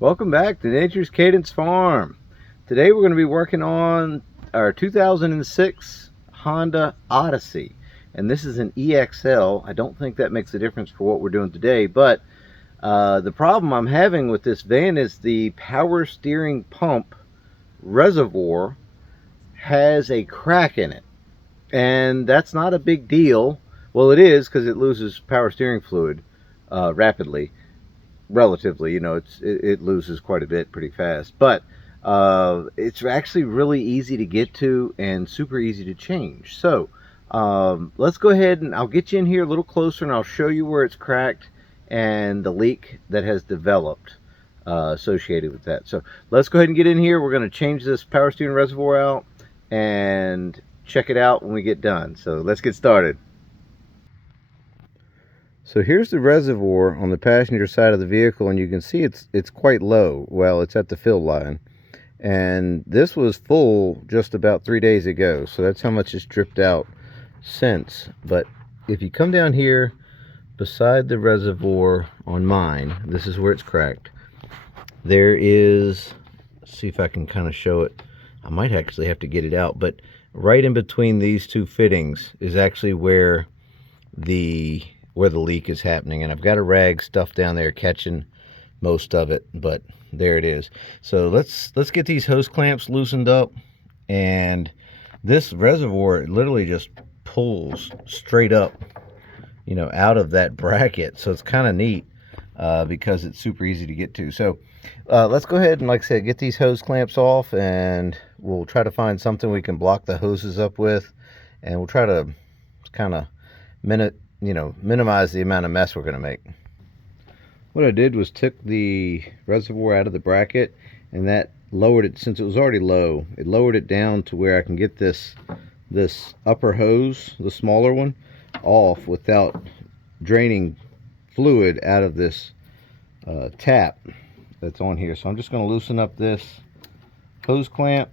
Welcome back to Nature's Cadence Farm. Today we're going to be working on our 2006 Honda Odyssey. And this is an EXL. I don't think that makes a difference for what we're doing today, but the problem I'm having with this van is the power steering pump reservoir has a crack in it. And that's not a big deal. Well, it is, because it loses power steering fluid rapidly. Relatively, it loses quite a bit pretty fast, but it's actually really easy to get to and super easy to change. So let's go ahead and I'll get you in here a little closer and I'll show you where it's cracked and the leak that has developed associated with that. So let's go ahead and get in here. We're going to change this power steering reservoir out and check it out when we get done. So let's get started. So here's the reservoir on the passenger side of the vehicle, and you can see it's quite low. Well, it's at the fill line, and this was full just about 3 days ago, so that's how much it's dripped out since. But if you come down here beside the reservoir on mine, this is where it's cracked. There is, let's see if I can kind of show it. I might actually have to get it out, but right in between these two fittings is actually where the leak is happening, and I've got a rag stuffed down there catching most of it, but there it is. So let's get these hose clamps loosened up, and this reservoir literally just pulls straight up, out of that bracket. So it's kind of neat because it's super easy to get to. So let's go ahead and, like I said, get these hose clamps off, and we'll try to find something we can block the hoses up with, and we'll try to kind of minimize the amount of mess we're going to make. What I did was took the reservoir out of the bracket, and that lowered it. Since it was already low, it lowered it down to where I can get this upper hose, the smaller one, off without draining fluid out of this tap that's on here. So I'm just going to loosen up this hose clamp,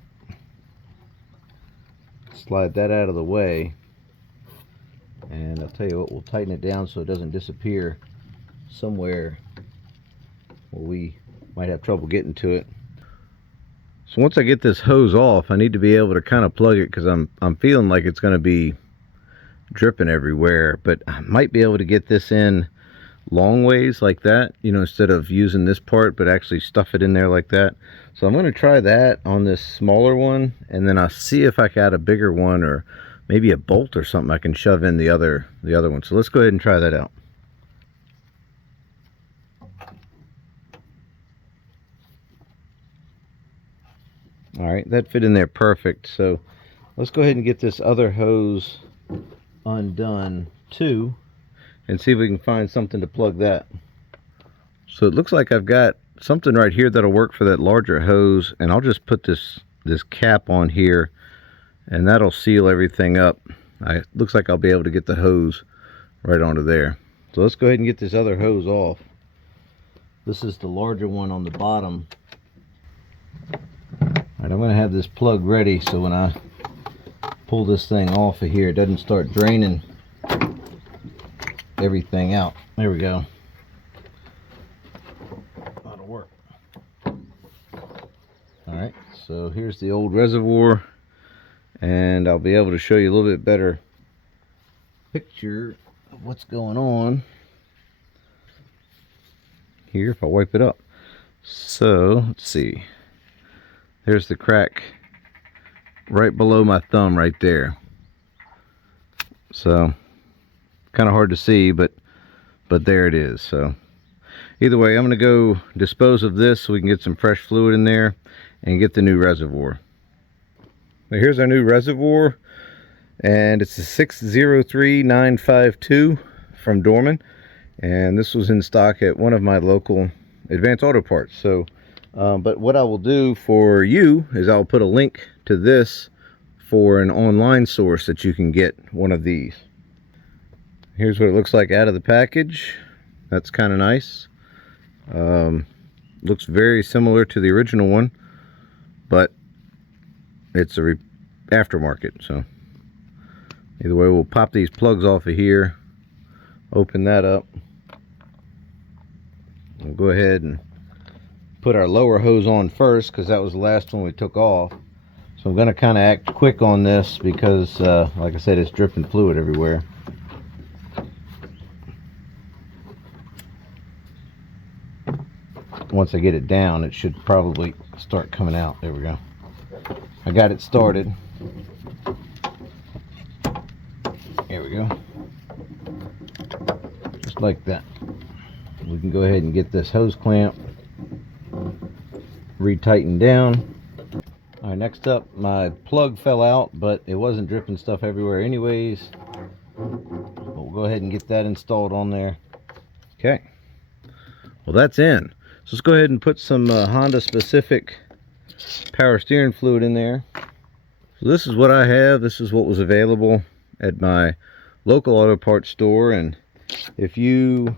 slide that out of the way, and I'll tell you what, we'll tighten it down so it doesn't disappear somewhere where we might have trouble getting to it. So once I get this hose off, I need to be able to kind of plug it, because I'm feeling like it's going to be dripping everywhere, but I might be able to get this in long ways like that, instead of using this part, but actually stuff it in there like that. So I'm going to try that on this smaller one, and then I'll see if I got a bigger one, or maybe a bolt or something I can shove in the other one. So let's go ahead and try that out. All right, that fit in there perfect. So let's go ahead and get this other hose undone too, and see if we can find something to plug that. So it looks like I've got something right here that'll work for that larger hose, and I'll just put this cap on here, and that'll seal everything up. Looks like I'll be able to get the hose right onto there. So let's go ahead and get this other hose off. This is the larger one on the bottom. Alright, I'm going to have this plug ready so when I pull this thing off of here, it doesn't start draining everything out. There we go. That'll work. Alright, so here's the old reservoir, and I'll be able to show you a little bit better picture of what's going on here if I wipe it up. So let's see, there's the crack right below my thumb right there. So kind of hard to see, but there it is. So either way, I'm going to go dispose of this so we can get some fresh fluid in there and get the new reservoir. Now here's our new reservoir, and it's a 603952 from Dorman, and this was in stock at one of my local Advanced Auto Parts. So but what I will do for you is I'll put a link to this for an online source that you can get one of these. Here's what it looks like out of the package. That's kind of nice. Looks very similar to the original one, but it's a aftermarket. So either way, we'll pop these plugs off of here, open that up, we'll go ahead and put our lower hose on first because that was the last one we took off. So I'm going to kind of act quick on this because, like I said, it's dripping fluid everywhere. Once I get it down, it should probably start coming out. There we go. I got it started. There we go. Just like that. We can go ahead and get this hose clamp re-tightened down. Alright, next up, my plug fell out, but it wasn't dripping stuff everywhere anyways. But we'll go ahead and get that installed on there. Okay. Well, that's in. So let's go ahead and put some Honda specific power steering fluid in there. So this is what I have. This is what was available at my local auto parts store, and if you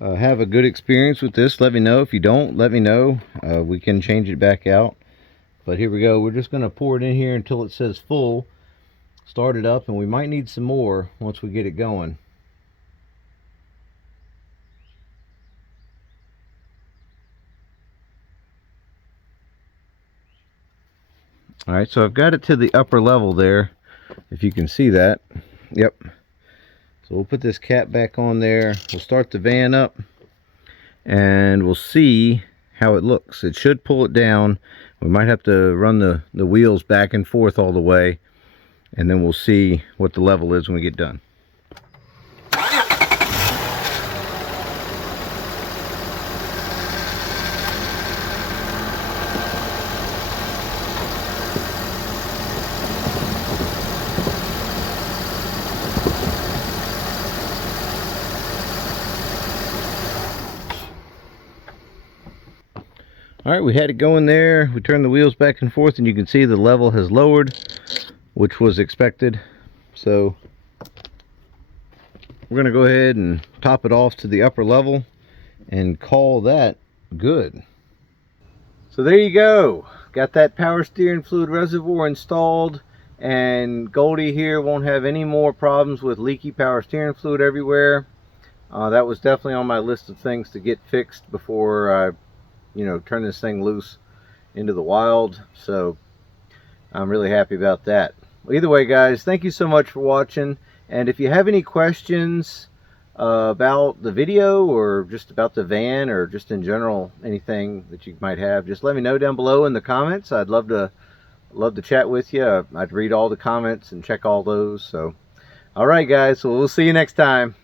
have a good experience with this, let me know. If you don't, let me know. We can change it back out. But here we go. We're just going to pour it in here until it says full. Start it up, and we might need some more once we get it going. Alright, so I've got it to the upper level there, if you can see that. Yep. So we'll put this cap back on there. We'll start the van up, and we'll see how it looks. It should pull it down. We might have to run the wheels back and forth all the way, and then we'll see what the level is when we get done. Alright, we had it going there. We turned the wheels back and forth, and you can see the level has lowered, which was expected. So we're going to go ahead and top it off to the upper level and call that good. So there you go. Got that power steering fluid reservoir installed, and Goldie here won't have any more problems with leaky power steering fluid everywhere. That was definitely on my list of things to get fixed before I turn this thing loose into the wild. So I'm really happy about that. Well, either way, guys, thank you so much for watching. And if you have any questions about the video, or just about the van, or just in general anything that you might have, just let me know down below in the comments. I'd love to chat with you. I'd read all the comments and check all those. So all right, guys, so we'll see you next time.